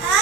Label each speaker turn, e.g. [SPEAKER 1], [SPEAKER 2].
[SPEAKER 1] 아,